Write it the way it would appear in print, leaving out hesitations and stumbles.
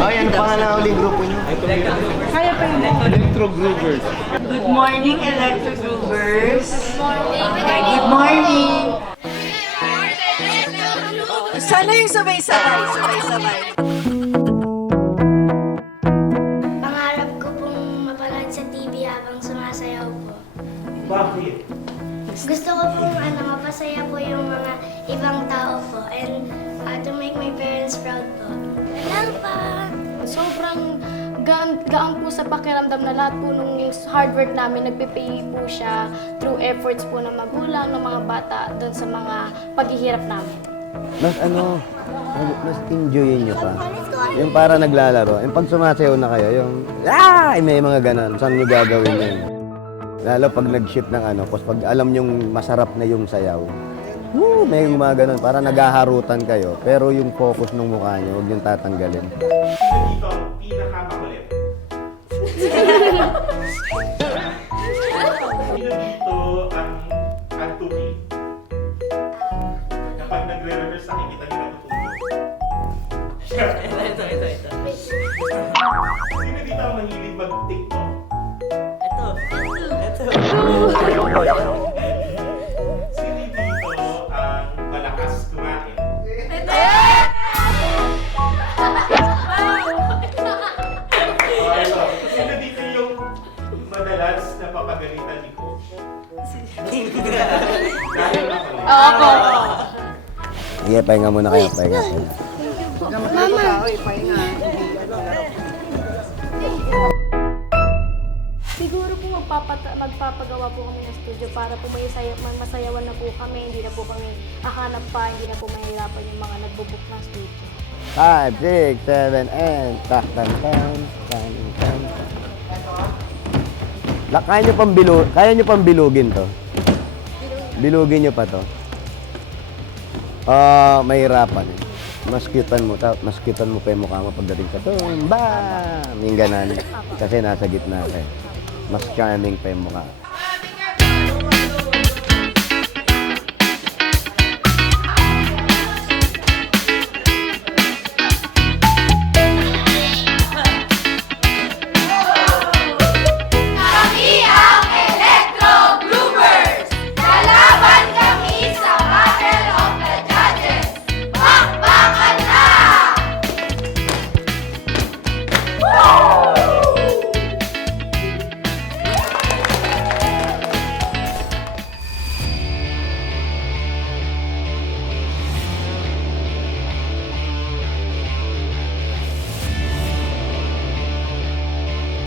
Ay, ano pangalan ng uling grupo niyo? Kaya pa yun. Electro Groovers. Good morning, Electro Groovers. Good morning. Sana yung sabay-sabay. Pangarap ko pong mapanood sa TV habang sumasayaw po. Bakit? Gusto ko pong mapasaya po yung mga ibang tao po and to make my parents proud po. Hello pa! Sobrang gaan po sa pakiramdam na lahat po nung hard work namin, nagpipay po siya through efforts po ng magulang, ng mga bata, doon sa mga paghihirap namin. Mas mas enjoyin nyo pa. Yung para naglalaro, yung pag sumasayaw na kayo, yung may mga ganon, saan nyo gagawin yun? Lalo pag nag-shoot ng tapos pag alam nyong masarap na yung sayaw, may mga ganon, para naghaharutan kayo, pero yung focus ng mukha nyo, huwag yung tatanggalin. Dito ang pinakamakulit. Sino dito ang tupi? Kapag nagre-rehearse, nakikita niyo natutulog. Ito. Sino dito ang mahilig mag-TikTok? Ito. Sino dito ang malakas kumain? Sino dito yung madalas na papagalitan ni Coach? Dahil makulit. Ako. Sige, pahinga muna kayo, pahinga. Siguro po magpapagawa po kami ng studio para po masayawan na po kami, hindi na po kami hahanap pa, hindi na po mahirapan yung mga nagbubook ng studio. 5, 6, 7, and kaya nyo pang bilugin to? Bilugin nyo pa to? Mahirapan eh. Maskitan mo pa yung mukha mo pagdating sa to. Bam! Yung ganan. Kasi nasa gitna ka eh. Mas charming pa yung mukha.